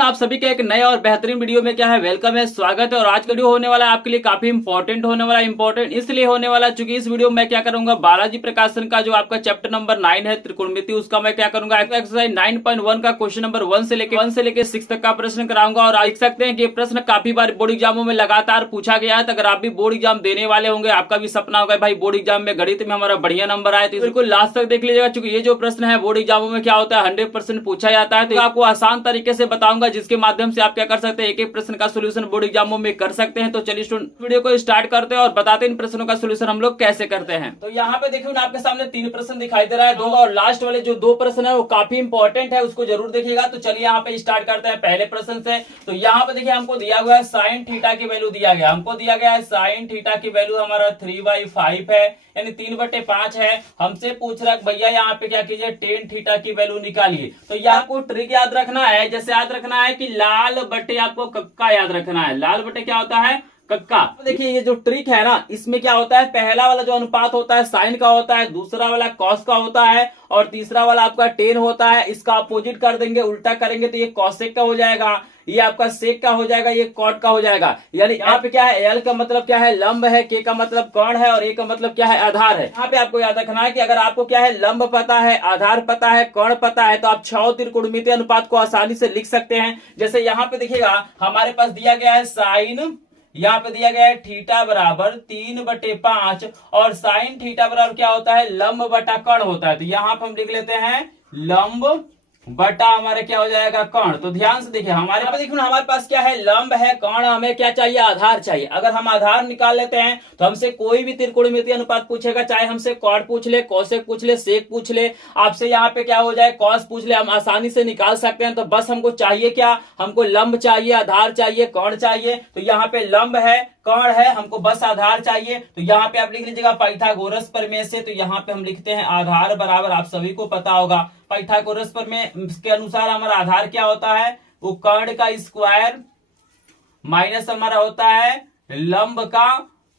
Student, आप सभी के एक नए और बेहतरीन वीडियो में क्या है वेलकम है, स्वागत है। और आज का वीडियो होने वाला है आपके लिए काफी इंपॉर्टेंट होने वाला है। इंपॉर्टेंट इसलिए होने वाला चूंकि इस वीडियो में मैं क्या करूंगा, बालाजी प्रकाशन का जो आपका चैप्टर नंबर 9 है त्रिकोणमिति, उसका मैं क्या करूंगा एक्सरसाइज 9.1 का क्वेश्चन नंबर 1 से लेकर 6 तक का प्रश्न कराऊंगा। और देख सकते हैं कि प्रश्न काफी बार बोर्ड एग्जामों में लगातार पूछा गया है। तो अगर आप भी बोर्ड एग्जाम देने वाले होंगे, आपका भी सपना होगा भाई बोर्ड एग्जाम में गणित में हमारा बढ़िया नंबर आए, तो बिल्कुल लास्ट तक देख लीजिएगा। चूंकि ये जो प्रश्न है बोर्ड एग्जामों में क्या होता है 100% पूछा जाता है। तो आपको आसान तरीके से बताऊंगा जिसके माध्यम से आप क्या कर सकते हैं, एक एक प्रश्न का सोल्यूशन बोर्ड एग्जामों में कर सकते हैं। तो चलिए स्टूडेंट वीडियो को स्टार्ट करते हैं और बताते हैं इन प्रश्नों का सोल्यूशन हम लोग कैसे करते हैं। तो यहाँ पे देखिए आपके सामने 3 प्रश्न दिखाई दे रहा है, 2 और लास्ट वाले जो 2 प्रश्न है वो काफी इंपॉर्टेंट है, उसको जरूर देखिएगा। तो चलिए यहाँ पे स्टार्ट करते हैं पहले प्रश्न से। तो यहाँ पे देखिए हमको दिया हुआ है साइन थीटा की वैल्यू दिया गया, हमको दिया गया है साइन थीटा की वैल्यू हमारा 3/5 है, यानी 3/5 है। हमसे पूछ रहा है भैया यहाँ पे क्या कीजिए टेन थीटा की वैल्यू निकालिए। तो यहाँ आपको ट्रिक याद रखना है, जैसे याद रखना है कि लाल बटे आपको कक्का याद रखना है। लाल बटे क्या होता है, कक्का। तो देखिए ये जो ट्रिक है ना, इसमें क्या होता है, पहला वाला जो अनुपात होता है साइन का होता है, दूसरा वाला कॉस का होता है और तीसरा वाला आपका टेन होता है। इसका अपोजिट कर देंगे, उल्टा करेंगे तो ये कॉसेक का हो जाएगा, ये आपका सेक का हो जाएगा, ये कॉट का हो जाएगा। यानी यहाँ पे क्या है, एल का मतलब क्या है लंब है, के का मतलब कर्ण है और ए का मतलब क्या है आधार है। यहाँ पे आपको याद रखना है कि अगर आपको क्या है लंब पता है, आधार पता है, कर्ण पता है, तो आप 6 त्रिकोणमितीय अनुपात को आसानी से लिख सकते हैं। जैसे यहाँ पे देखिएगा हमारे पास दिया गया है साइन, यहाँ पे दिया गया है थीटा बराबर 3/5 और साइन थीटा बराबर क्या होता है लंब बटा कर्ण होता है। तो यहाँ पे हम लिख लेते हैं लंब बटा हमारे क्या हो जाएगा कर्ण। तो ध्यान से देखिए हमारे पास देखिए हमारे पास क्या है लंब है, कर्ण, हमें क्या चाहिए आधार चाहिए। अगर हम आधार निकाल लेते हैं तो हमसे कोई भी त्रिकोणमितीय अनुपात पूछेगा, चाहे हमसे कॉट पूछ ले, कोसेक पूछ ले, सेक पूछ ले, आपसे यहाँ पे क्या हो जाए कॉस पूछ ले, हम आसानी से निकाल सकते हैं। तो बस हमको चाहिए क्या, हमको लंब चाहिए, आधार चाहिए, कर्ण चाहिए। तो यहाँ पे लंब है, कर्ण है, हमको बस आधार चाहिए। तो यहाँ पे आप लिख लीजिएगा पाइथागोरस प्रमेय से। तो यहाँ पे हम लिखते हैं आधार बराबर, आप सभी को पता होगा पाइथागोरस प्रमेय के अनुसार हमारा आधार क्या होता है, वो कर्ण का स्क्वायर माइनस हमारा होता है लंब का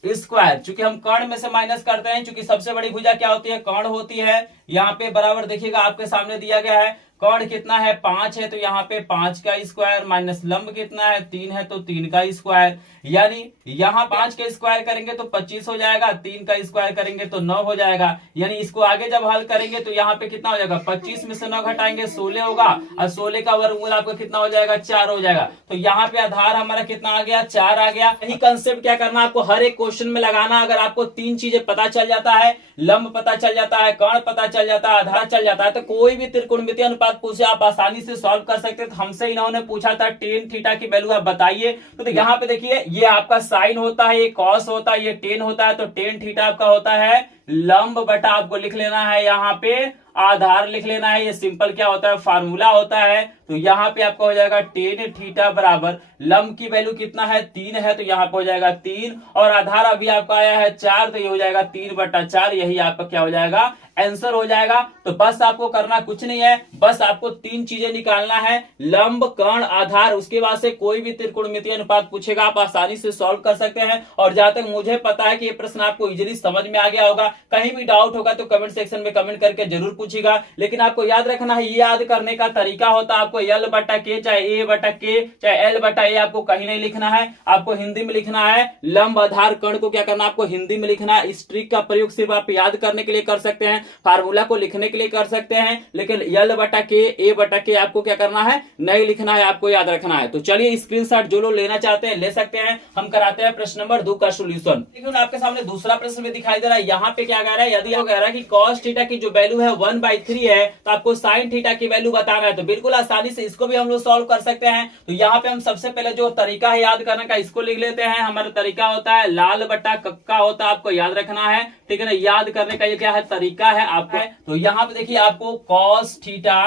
स्क्वायर। चूंकि हम कर्ण में से माइनस करते हैं, चूंकि सबसे बड़ी भुजा क्या होती है कर्ण होती है। यहाँ पे बराबर देखिएगा आपके सामने दिया गया है कर्ण कितना है 5 है, तो यहाँ पे 5 का स्क्वायर माइनस लंब कितना है 3 है, तो 3 का स्क्वायर। यानी यहाँ 5 का स्क्वायर करेंगे तो 25 हो जाएगा, 3 का स्क्वायर करेंगे तो 9 हो जाएगा। यानी इसको आगे जब हल करेंगे तो यहाँ पे कितना हो जाएगा 25 में से 9 घटाएंगे 16 होगा और 16 का वर्गमूल आपका कितना हो जाएगा 4 हो जाएगा। तो यहाँ पे आधार हमारा कितना आ गया 4 आ गया। यही कंसेप्ट क्या करना आपको हर एक क्वेश्चन में लगाना। अगर आपको 3 चीजें पता चल जाता है, लंब पता चल जाता है, कर्ण पता चल जाता है, आधार चल जाता है, तो कोई भी त्रिकोणमितीय अनुपात पूछे आप आसानी से सॉल्व कर सकते हैं। तो हमसे इन्होंने पूछा था टेन थीटा की वैल्यू आप बताइए। तो यहाँ पे देखिए ये आपका साइन होता है, ये कॉस होता है, ये टेन होता है। तो टेन थीटा आपका होता है लंब बटा आपको लिख लेना है यहाँ पे आधार लिख लेना है। ये सिंपल क्या होता है फार्मूला होता है। तो यहाँ पे आपका हो जाएगा टेन थीटा बराबर लंब की वैल्यू कितना है 3 है, तो यहाँ पे हो जाएगा 3 और आधार अभी आपका आया है 4, तो ये हो जाएगा 3/4। यही आपका क्या हो जाएगा आंसर हो जाएगा। तो बस आपको करना कुछ नहीं है, बस आपको 3 चीजें निकालना है, लंब, कर्ण, आधार। उसके बाद से कोई भी त्रिकोणमितीय अनुपात पूछेगा आप आसानी से सॉल्व कर सकते हैं। और जहां तक मुझे पता है कि ये प्रश्न आपको इजीली समझ में आ गया होगा। कहीं भी डाउट होगा तो कमेंट सेक्शन में कमेंट करके जरूर पूछिएगा। लेकिन आपको याद रखना है, ये याद करने का तरीका होता है आपको एल बटा के चाहे ए बटा के चाहे एल बटा ए आपको कहीं नहीं लिखना है, आपको हिंदी में लिखना है। लंब, आधार, कर्ण को क्या करना आपको हिंदी में लिखना है। इस ट्रिक का प्रयोग सिर्फ आप याद करने के लिए कर सकते हैं, फार्मूला को लिखने के लिए कर सकते हैं, लेकिन एल बटा के ए बटा के आपको क्या करना है नहीं लिखना है, आपको याद रखना है। तो चलिए स्क्रीनशॉट जो लोग लेना चाहते हैं ले सकते हैं। हम कराते हैं प्रश्न नंबर 2 का सोल्यूशन। देखिए आपके सामने दूसरा प्रश्न में दिखाई दे रहा है। यहाँ पे क्या कह रहा है, यदि वो कह रहा है कि cos थीटा की जो वैल्यू है 1/3 है, तो आपको sin थीटा की वैल्यू बताना है। तो बिल्कुल आसानी से इसको भी हम लोग सॉल्व कर सकते हैं। तो यहाँ पे हम सबसे पहले जो तरीका है याद करने का इसको लिख लेते हैं। हमारा तरीका होता है लाल बटा कक्का होता है, आपको याद रखना है, ठीक है ना। याद करने का ये क्या है तरीका है आपको। तो यहाँ पे देखिए आपको cos थीटा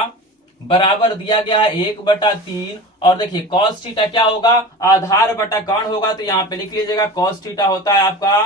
बराबर दिया गया है 1/3 और देखिए cos थीटा क्या होगा आधार बटा कर्ण होगा। तो यहाँ पे लिख लीजिएगा cos थीटा होता है आपका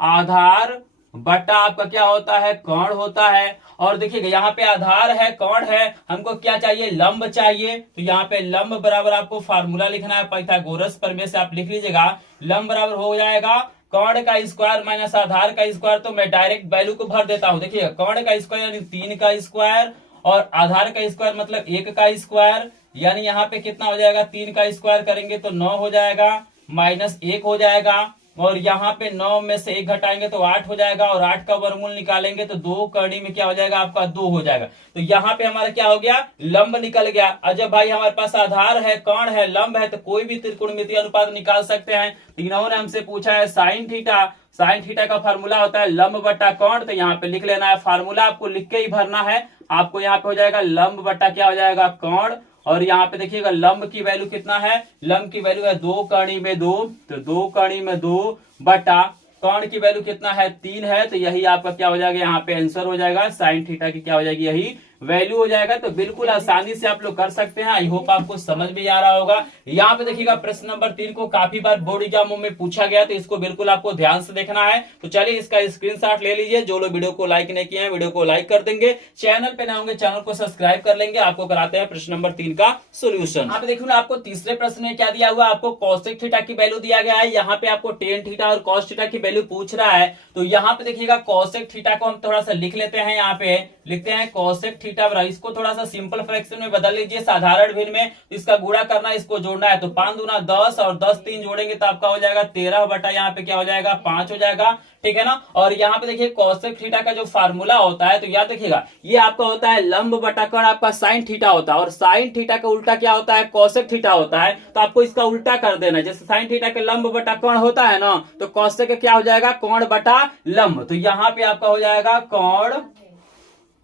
आधार बटा आपका क्या होता है कर्ण होता है। और देखिए यहाँ पे आधार है, कर्ण है, हमको क्या चाहिए लंब चाहिए। तो यहाँ पे लंब बराबर आपको फार्मूला लिखना है पाइथागोरस प्रमेय से, आप लिख लीजिएगा लंब बराबर हो जाएगा कर्ण का स्क्वायर माइनस आधार का स्क्वायर। तो मैं डायरेक्ट वैल्यू को भर देता हूँ। देखिए कर्ण का स्क्वायर यानी 3 का स्क्वायर और आधार का स्क्वायर मतलब 1 का स्क्वायर, यानी यहाँ पे कितना हो जाएगा, 3 का स्क्वायर करेंगे तो 9 हो जाएगा, माइनस 1 हो जाएगा, और यहाँ पे 9 में से 1 घटाएंगे तो 8 हो जाएगा, और 8 का वर्गमूल निकालेंगे तो 2 करनी में क्या हो जाएगा आपका 2 हो जाएगा। तो यहाँ पे हमारा क्या हो गया, लंब निकल गया। अजब भाई हमारे पास आधार है, कर्ण है, लंब है, तो कोई भी त्रिकोणमितीय अनुपात निकाल सकते हैं। तो इन्होंने हमसे पूछा है साइन थीटा, साइन थीटा का फार्मूला होता है लंब बटा कर्ण, तो यहाँ पे लिख लेना है, फार्मूला आपको लिख के ही भरना है। आपको यहाँ पे हो जाएगा लंब बटा क्या हो जाएगा कर्ण, और यहाँ पे देखिएगा लंब की वैल्यू कितना है, लंब की वैल्यू है 2 कणी में 2, तो 2 कणी में 2 बटा कर्ण की वैल्यू कितना है 3 है, तो यही आपका क्या हो जाएगा, यहाँ पे आंसर हो जाएगा साइन थीटा की क्या हो जाएगी, यही वैल्यू हो जाएगा। तो बिल्कुल आसानी से आप लोग कर सकते हैं। आई होप आपको समझ में आ रहा होगा। यहाँ पे देखिएगा प्रश्न नंबर 3 को काफी बार बोर्ड एग्जामों में पूछा गया, तो इसको बिल्कुल आपको ध्यान से देखना है। तो चलिए इसका स्क्रीनशॉट ले लीजिए। जो लोग वीडियो को लाइक नहीं किए हैं वीडियो को लाइक कर देंगे, चैनल पे नए होंगे चैनल को सब्सक्राइब कर लेंगे। आपको कराते हैं प्रश्न नंबर 3 का सोल्यूशन। यहाँ पे देखिए ना, आपको तीसरे प्रश्न में क्या दिया हुआ, आपको कॉसेक थीटा की वैल्यू दिया गया है। यहाँ पे आपको टेन थीटा और कॉस थीटा की वैल्यू पूछ रहा है। तो यहाँ पे देखिएगा कॉसेक थीटा को हम थोड़ा सा लिख लेते हैं। यहाँ पे लिखते हैं कॉसेक थीटा, इसको थोड़ा सा सिंपल फ्रैक्शन में बदल लीजिए, साधारण भिन्न में। इसका गुणा करना है, इसको जोड़ना है, तो 5 दूना 10 और 10 3 जोड़ेंगे तो आपका हो जाएगा 13 बटा यहाँ पे क्या हो जाएगा 5 हो जाएगा, ठीक है ना। और यहाँ पे देखिए कॉसेक थीटा का जो फार्मूला होता है, तो याद रखिएगा ये आपका होता है लंब बटा कर्ण, आपका साइन थीटा होता है, और साइन थीटा का उल्टा क्या होता है, कॉसेक थीटा होता है। तो आपको इसका उल्टा कर देना, जैसे साइन थीटा के लंब बटा कर्ण होता है ना, तो कॉसेक क्या हो जाएगा, कर्ण बटा लंब। तो यहाँ पे आपका हो जाएगा कर्ण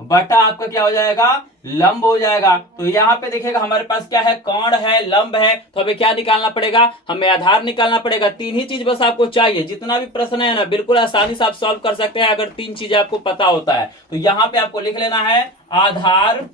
बटा आपका क्या हो जाएगा, लंब हो जाएगा। तो यहाँ पे देखिएगा हमारे पास क्या है, कर्ण है, लंब है, तो हमें क्या निकालना पड़ेगा, हमें आधार निकालना पड़ेगा। 3 ही चीज बस आपको चाहिए। जितना भी प्रश्न है ना, बिल्कुल आसानी से आप सॉल्व कर सकते हैं अगर 3 चीजें आपको पता होता है। तो यहाँ पे आपको लिख लेना है आधार,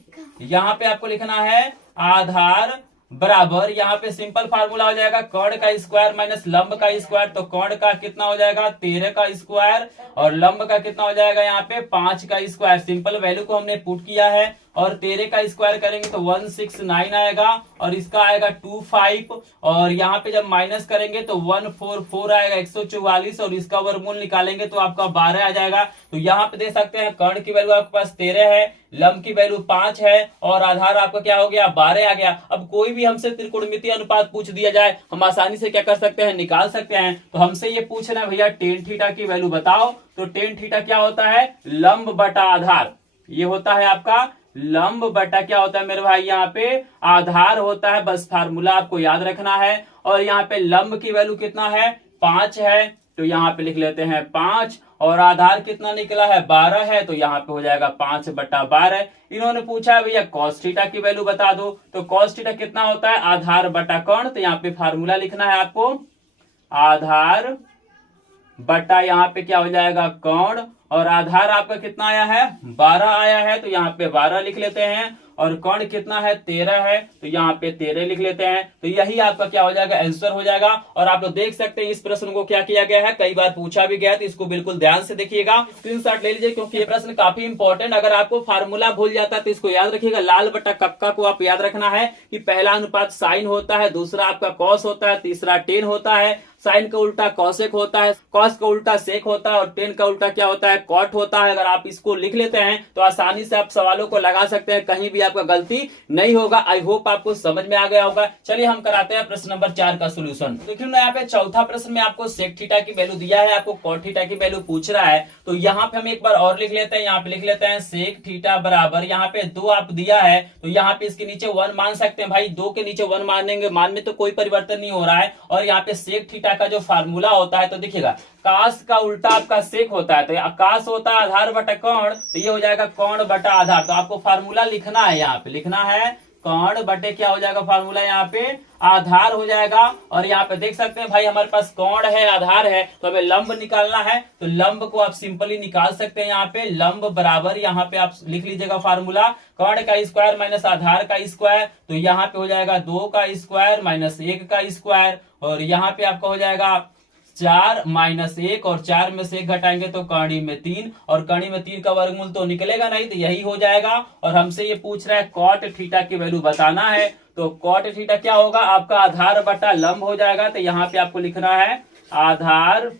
यहाँ पे आपको लिखना है आधार बराबर, यहाँ पे सिंपल फार्मूला हो जाएगा कर्ण का स्क्वायर माइनस लंब का स्क्वायर। तो कर्ण का कितना हो जाएगा 13 का स्क्वायर, और लंब का कितना हो जाएगा यहाँ पे 5 का स्क्वायर। सिंपल वैल्यू को हमने पुट किया है, और 13 का स्क्वायर करेंगे तो 169 आएगा, और इसका आएगा 25, और यहाँ पे जब माइनस करेंगे तो 144 आएगा 144, और इसका वर्गमूल निकालेंगे तो आपका 12 आ जाएगा। तो यहाँ पे देख सकते हैं कर्ण की वैल्यू आपके पास 13 है, लंब की वैल्यू 5 है, और आधार आपका क्या हो गया 12 आ गया। अब कोई भी हमसे त्रिकोणमितीय अनुपात पूछ दिया जाए, हम आसानी से क्या कर सकते हैं, निकाल सकते हैं। तो हमसे ये पूछ रहे हैं भैया टेन थीटा की वैल्यू बताओ, तो टेन थीटा क्या होता है, लंब बटा आधार। ये होता है आपका लंब बटा क्या होता है मेरे भाई, यहाँ पे आधार होता है। बस फार्मूला आपको याद रखना है। और यहाँ पे लंब की वैल्यू कितना है 5 है, तो यहाँ पे लिख लेते हैं 5, और आधार कितना निकला है 12 है, तो यहाँ पे हो जाएगा 5 बटा 12। इन्होंने पूछा है भैया कॉस थीटा की वैल्यू बता दो, तो कॉस थीटा कितना होता है, आधार बटा कर्ण। तो यहाँ पे फार्मूला लिखना है आपको आधार बटा यहाँ पे क्या हो जाएगा कर्ण, और आधार आपका कितना आया है 12 आया है, तो यहाँ पे 12 लिख लेते हैं, और कर्ण कितना है 13 है, तो यहाँ पे 13 लिख लेते हैं। तो यही आपका क्या हो जाएगा आंसर हो जाएगा। और आप लोग देख सकते हैं इस प्रश्न को क्या किया गया है, कई बार पूछा भी गया, तो इसको बिल्कुल ध्यान से देखिएगा, स्क्रीनशॉट ले लीजिए, क्योंकि ये प्रश्न काफी इंपॉर्टेंट। अगर आपको फार्मूला भूल जाता है तो इसको याद रखिएगा, लाल बटा कक्का को आप याद रखना है कि पहला अनुपात साइन होता है, दूसरा आपका कॉस होता है, तीसरा टेन होता है, साइन का उल्टा कॉसेक होता है, कॉस का उल्टा सेक होता है, और टेन का उल्टा क्या होता है कॉट होता है। अगर आप इसको लिख लेते हैं तो आसानी से आप सवालों को लगा सकते हैं, कहीं भी आपका गलती नहीं होगा। आई होप आपको समझ में आ गया होगा। चलिए हम कराते हैं प्रश्न नंबर 4 का सोल्यूशन। देखिए ना, यहाँ पे चौथा प्रश्न में आपको सेक थीटा की वैल्यू दिया है, आपको कॉट थीटा की वैल्यू पूछ रहा है। तो यहाँ पे हम एक बार और लिख लेते हैं, यहाँ पे लिख लेते हैं सेक थीटा बराबर, यहाँ पे 2 आप दिया है, तो यहाँ पे इसके नीचे 1 मान सकते हैं भाई, 2 के नीचे 1 मानेंगे, मान में तो कोई परिवर्तन नहीं हो रहा है। और यहाँ पे सेक थीटा का जो फार्मूला होता है, तो देखिएगा कास का उल्टा आपका सेक होता है, तो आकाश होता है आधार बटा कर्ण, तो ये हो जाएगा कर्ण बटा आधार। तो आपको फार्मूला लिखना है, यहाँ पे लिखना है कर्ण बटे क्या हो जाएगा फार्मूला, यहाँ पे आधार हो जाएगा। और यहाँ पे देख सकते हैं भाई हमारे पास कर्ण है, आधार है, तो हमें लंब निकालना है, तो लंब को आप सिंपली निकाल सकते हैं। यहाँ पे लंब बराबर, यहाँ पे आप लिख लीजिएगा फार्मूला कर्ण का स्क्वायर माइनस आधार का स्क्वायर, तो यहाँ पे हो जाएगा 2 का स्क्वायर माइनस 1 का स्क्वायर, और यहाँ पे आपका हो जाएगा 4 माइनस 1, और 4 में से 1 घटाएंगे तो कर्ण में 3, और कर्ण में 3 का वर्गमूल तो निकलेगा नहीं, तो यही हो जाएगा। और हमसे ये पूछ रहा है कॉट थीटा की वैल्यू बताना है, तो कॉट थीटा क्या होगा आपका आधार बटा लंब हो जाएगा। तो यहाँ पे आपको लिखना है आधार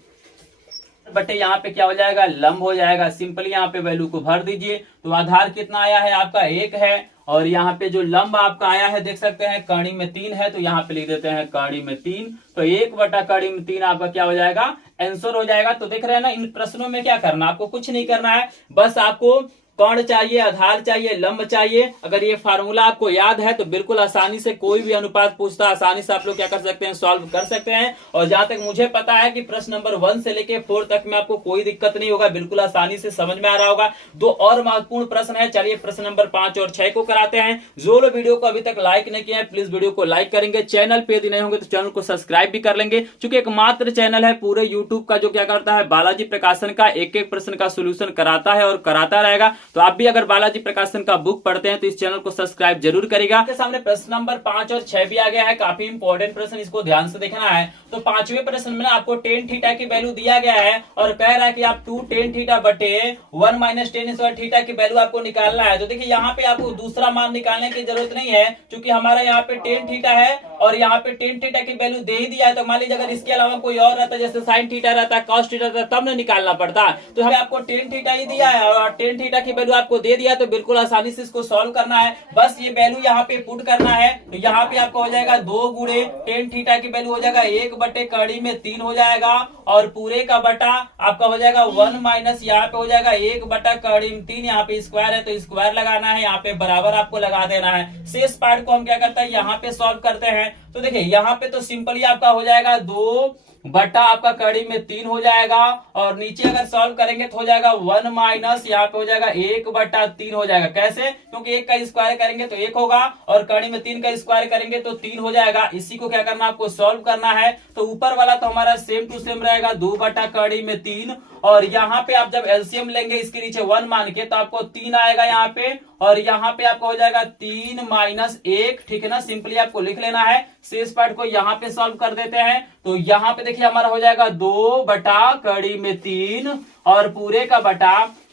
बटे यहाँ पे क्या हो जाएगा लंब हो जाएगा। सिंपली यहाँ पे वैल्यू को भर दीजिए। तो आधार कितना आया है आपका 1 है, और यहाँ पे जो लंब आपका आया है देख सकते हैं कड़ी में 3 है, तो यहाँ पे लिख देते हैं कड़ी में 3। तो 1 कड़ी में 3 आपका क्या हो जाएगा, आंसर हो जाएगा। तो देख रहे हैं ना, इन प्रश्नों में क्या करना, आपको कुछ नहीं करना है, बस आपको कर्ण चाहिए, आधार चाहिए, लंब चाहिए। अगर ये फार्मूला आपको याद है तो बिल्कुल आसानी से कोई भी अनुपात पूछता आसानी से आप लोग क्या कर सकते हैं, सॉल्व कर सकते हैं। और जहां तक मुझे पता है कि प्रश्न नंबर 1 से लेके 4 तक में आपको कोई दिक्कत नहीं होगा, बिल्कुल आसानी से समझ में आ रहा होगा। 2 और महत्वपूर्ण प्रश्न है, चलिए प्रश्न नंबर 5 और 6 को कराते हैं। जो लोग वीडियो को अभी तक लाइक नहीं किया है प्लीज वीडियो को लाइक करेंगे, चैनल पे यदि नहीं होंगे तो चैनल को सब्सक्राइब भी कर लेंगे, क्योंकि एकमात्र चैनल है पूरे यूट्यूब का जो क्या करता है, बालाजी प्रकाशन का एक एक प्रश्न का सोल्यूशन कराता है और कराता रहेगा। तो आप भी अगर बालाजी प्रकाशन का बुक पढ़ते हैं तो इस चैनल को सब्सक्राइब जरूर करेगा। आपके सामने प्रश्न नंबर 5 और 6 भी आ गया है, काफी इंपॉर्टेंट प्रश्न, इसको ध्यान से देखना है। तो 5वें प्रश्न में आपको टेन थीटा की वैल्यू दिया गया है और कह रहा है कि आप 2 टेन थीटा बटे 1 माइनस टेन स्क्वायर थीटा की वैल्यू आपको निकालना है। तो देखिए यहाँ पे आपको दूसरा मान निकालने की जरूरत नहीं है, क्योंकि हमारा यहाँ पे टेन थीटा है और यहाँ पे टेन थीटा की वैल्यू दे ही दिया है। तो मान लीजिए अगर इसके अलावा कोई और रहता, जैसे साइन थीटा रहता, कॉस थीटा रहता, तब न निकालना पड़ता। तो हमें आपको टेन थीटा ही दिया है और टेन थीटा की वैल्यू आपको दे दिया, तो बिल्कुल आसानी से इसको सॉल्व करना है। बस ये वैल्यू यहाँ पे पुट करना है। तो यहाँ पे आपको हो जाएगा 2 गुणे टेन थीटा की वैल्यू हो जाएगा 1 बटे कड़ी में 3 हो जाएगा, और पूरे का बटा आपका हो जाएगा 1 माइनस यहाँ पे हो जाएगा 1 बटा कड़ी में 3। यहाँ पे स्क्वायर है तो स्क्वायर लगाना है, यहाँ पे बराबर आपको लगा देना है। शेष पार्ट को हम क्या करते हैं, यहाँ पे सॉल्व करते हैं। तो देखिए यहाँ पे तो सिंपली आपका हो जाएगा 2 बटा आपका कड़ी में 3 हो जाएगा, और नीचे अगर सॉल्व करेंगे तो हो जाएगा 1 माइनस यहाँ पे हो जाएगा 1 बटा 3 हो जाएगा। कैसे, क्योंकि 1 का स्क्वायर करेंगे तो 1 होगा और कड़ी में 3 का स्क्वायर करेंगे तो 3 हो जाएगा। इसी को क्या करना, आपको सॉल्व करना है। तो ऊपर वाला तो हमारा सेम टू सेम रहेगा 2 बटा कड़ी में 3, और यहाँ पे आप जब एलसीएम लेंगे इसके नीचे 1 मान के तो आपको 3 आएगा यहाँ पे, और यहाँ पे आपको हो जाएगा 3 माइनस 1, ठीक है ना। सिंपली आपको लिख लेना है, शेष पार्ट को यहाँ पे सॉल्व कर देते हैं। तो यहाँ पे देखिए हमारा हो जाएगा 2 बटा कड़ी में 3 और पूरे का बटा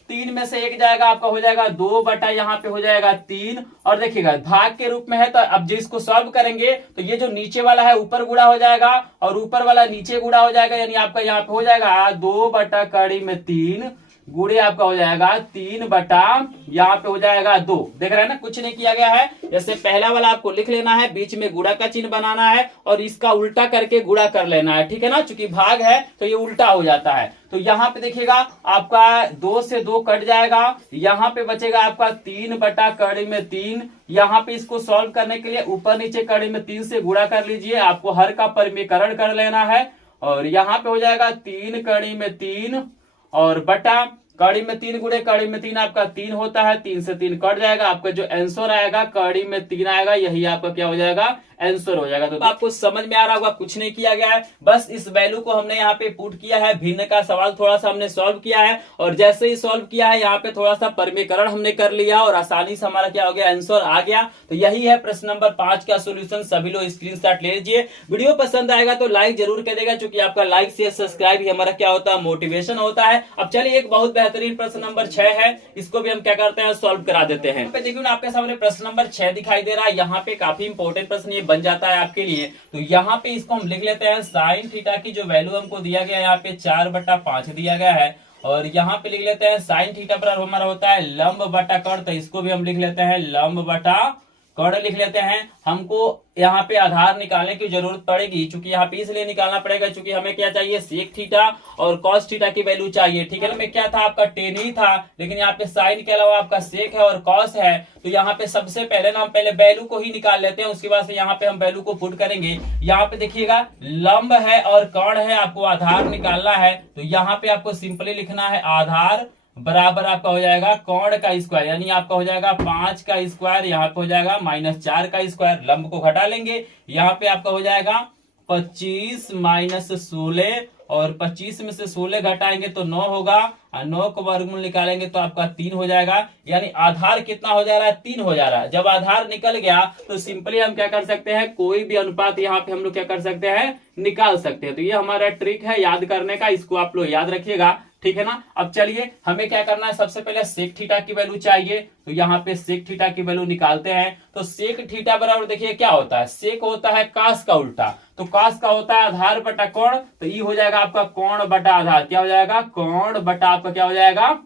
3 में से 1 जाएगा, आपका हो जाएगा 2 बटा यहाँ पे हो जाएगा 3। और देखिएगा भाग के रूप में है, तो अब जिसको सॉल्व करेंगे तो ये जो नीचे वाला है ऊपर गुणा हो जाएगा और ऊपर वाला नीचे गुणा हो जाएगा, यानी आपका यहाँ पे हो जाएगा 2 बटा कड़ी में 3 गुणे आपका हो जाएगा 3 बटा यहाँ पे हो जाएगा 2। देख रहे हैं ना, कुछ नहीं किया गया है। जैसे पहला वाला आपको लिख लेना है, बीच में गुणा का चिन्ह बनाना है और इसका उल्टा करके गुणा कर लेना है, ठीक है ना। चूंकि भाग है तो ये उल्टा हो जाता है। तो यहाँ पे देखिएगा आपका 2 से 2 कट जाएगा, यहाँ पे बचेगा आपका 3 बटा कड़ी में 3। यहाँ पे इसको सॉल्व करने के लिए ऊपर नीचे कड़ी में 3 से गुणा कर लीजिए, आपको हर का परिमीकरण कर लेना है। और यहाँ पे हो जाएगा 3 कड़ी में 3 और बटा कड़ी में 3 गुणे कड़ी में 3 आपका 3 होता है, 3 से 3 कट जाएगा, आपका जो आंसर आएगा कड़ी में 3 आएगा, यही आपका क्या हो जाएगा, आंसर हो जाएगा। तो आपको समझ में आ रहा होगा, कुछ नहीं किया गया है, बस इस वैल्यू को हमने यहाँ पे पुट किया है। भिन्न का सवाल थोड़ा सा हमने सॉल्व किया है, और जैसे ही सॉल्व किया है यहाँ पे थोड़ा सा परिमीकरण हमने कर लिया और आसानी से हमारा क्या हो गया, आंसर आ गया। तो यही है प्रश्न नंबर 5 का सोल्यूशन। सभी लोग स्क्रीनशॉट ले लीजिए। वीडियो पसंद आएगा तो लाइक जरूर करिएगा, क्योंकि आपका लाइक शेयर सब्सक्राइब ही हमारा क्या होता है, मोटिवेशन होता है। अब चलिए एक बहुत बेहतरीन प्रश्न नंबर 6 है, इसको भी हम क्या करते हैं, सॉल्व करा देते हैं। देखिए आपके सामने प्रश्न नंबर 6 दिखाई दे रहा है। यहाँ पे काफी इंपॉर्टेंट प्रश्न ये बन जाता है आपके लिए। तो यहाँ पे इसको हम लिख लेते हैं, साइन थीटा की जो वैल्यू हमको दिया गया है यहाँ पे 4 बटा 5 दिया गया है, और यहाँ पे लिख लेते हैं साइन थीटा बराबर हमारा होता है लंब बटा कर्ण। तो इसको भी हम लिख लेते हैं लंब बटा कर्ण लिख लेते हैं। हमको यहाँ पे आधार निकालने की जरूरत पड़ेगी, चूंकि यहाँ पे इसलिए निकालना पड़ेगा चूंकि हमें क्या चाहिए, सेक थीटा और कॉस थीटा की वैल्यू चाहिए, ठीक है ना। में क्या था, आपका टेन ही था, लेकिन यहाँ पे साइन के अलावा आपका सेक है और कॉस है। तो यहाँ पे सबसे पहले ना हम पहले वैल्यू को ही निकाल लेते हैं, उसके बाद से यहाँ पे हम वैल्यू को पुट करेंगे। यहाँ पे देखिएगा लंब है और कर्ण है, आपको आधार निकालना है। तो यहाँ पे आपको सिंपली लिखना है आधार बराबर आपका हो जाएगा कर्ण का स्क्वायर, यानी आपका हो जाएगा 5 का स्क्वायर, यहाँ पे हो जाएगा -4 का स्क्वायर। लंब को घटा लेंगे, यहाँ पे आपका हो जाएगा 25 माइनस 16, और 25 में से 16 घटाएंगे तो 9 होगा, और 9 को वर्गमूल निकालेंगे तो आपका 3 हो जाएगा। यानी आधार कितना हो जा रहा है, 3 हो जा रहा है। जब आधार निकल गया तो सिंपली हम क्या कर सकते हैं, कोई भी अनुपात यहाँ पे हम लोग क्या कर सकते हैं, निकाल सकते हैं। तो ये हमारा ट्रिक है याद करने का, इसको आप लोग याद रखिएगा, ठीक है ना। अब चलिए हमें क्या करना है, सबसे पहले सेक थीटा की वैल्यू चाहिए। तो यहाँ पे सेक थीटा की वैल्यू निकालते हैं। तो सेक थीटा बराबर देखिए क्या होता है, सेक होता है कास का उल्टा, तो कास का होता है आधार बटा कोण। तो ये हो जाएगा आपका कोण बटा आधार, क्या हो जाएगा, कोण बटा आपका क्या हो जाएगा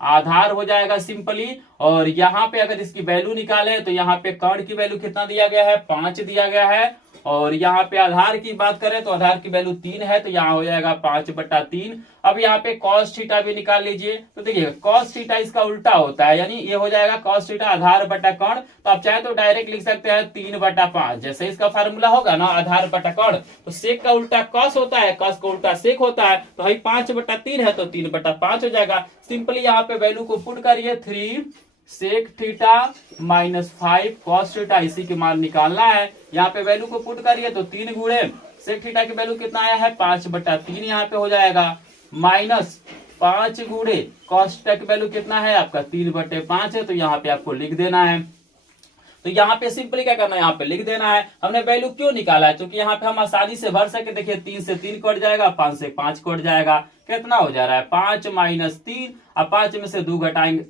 आधार हो जाएगा सिंपली। और यहाँ पे अगर इसकी वैल्यू निकाले तो यहाँ पे कर्ण की वैल्यू कितना दिया गया है, 5 दिया गया है। और यहाँ पे आधार की बात करें तो आधार की वैल्यू 3 है, तो यहाँ हो जाएगा 5/3। अब यहाँ पे cos थीटा भी निकाल लीजिए। तो देखिए cos थीटा इसका उल्टा होता है, यानी ये हो जाएगा cos थीटा आधार बटा कर्ण। तो आप चाहे तो डायरेक्ट लिख सकते हैं 3/5, जैसे इसका फार्मूला होगा ना आधार बटा कर्ण, तो सेक का उल्टा cos होता है, cos का उल्टा सेक होता है। तो भाई 5/3 है तो 3/5 हो जाएगा। सिंपली यहाँ पे वैल्यू को पुट करिए, 3 सेक थीटा -5 cos थीटा, इसी के मान निकालना है। यहाँ पे वैल्यू को पुट करिए तो 3 गुणे सेक थीटा की वैल्यू कितना आया है, 5/3 यहाँ पे हो जाएगा, -5 गुणे cos थीटा की वैल्यू कितना है आपका, 3/5 है, तो यहाँ पे आपको लिख देना है। तो यहाँ पे सिंपली क्या करना है, यहाँ पे लिख देना है। हमने वैल्यू क्यों निकाला है, क्योंकि यहाँ पे हम आसानी से भर सके। देखिए 3 से 3 कट जाएगा, 5 से 5 कट जाएगा, कितना हो जा रहा है, 5 - 3। अब 5 में से 2 घटाएंगे,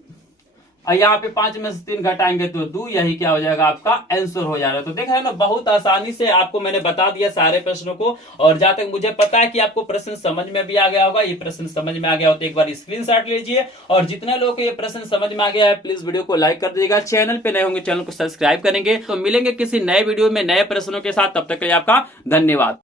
और यहाँ पे 5 में से 3 घटाएंगे तो 2, यही क्या हो जाएगा आपका आंसर हो जा रहा है। तो देख रहे हैं ना, बहुत आसानी से आपको मैंने बता दिया सारे प्रश्नों को। और जहां तक मुझे पता है कि आपको प्रश्न समझ में भी आ गया होगा। ये प्रश्न समझ में आ गया हो तो एक बार स्क्रीनशॉट लीजिए। और जितने लोगों को ये प्रश्न समझ में आ गया है प्लीज वीडियो को लाइक कर दीजिएगा। चैनल पे नए होंगे चैनल को सब्सक्राइब करेंगे। तो मिलेंगे किसी नए वीडियो में नए प्रश्नों के साथ, तब तक के लिए आपका धन्यवाद।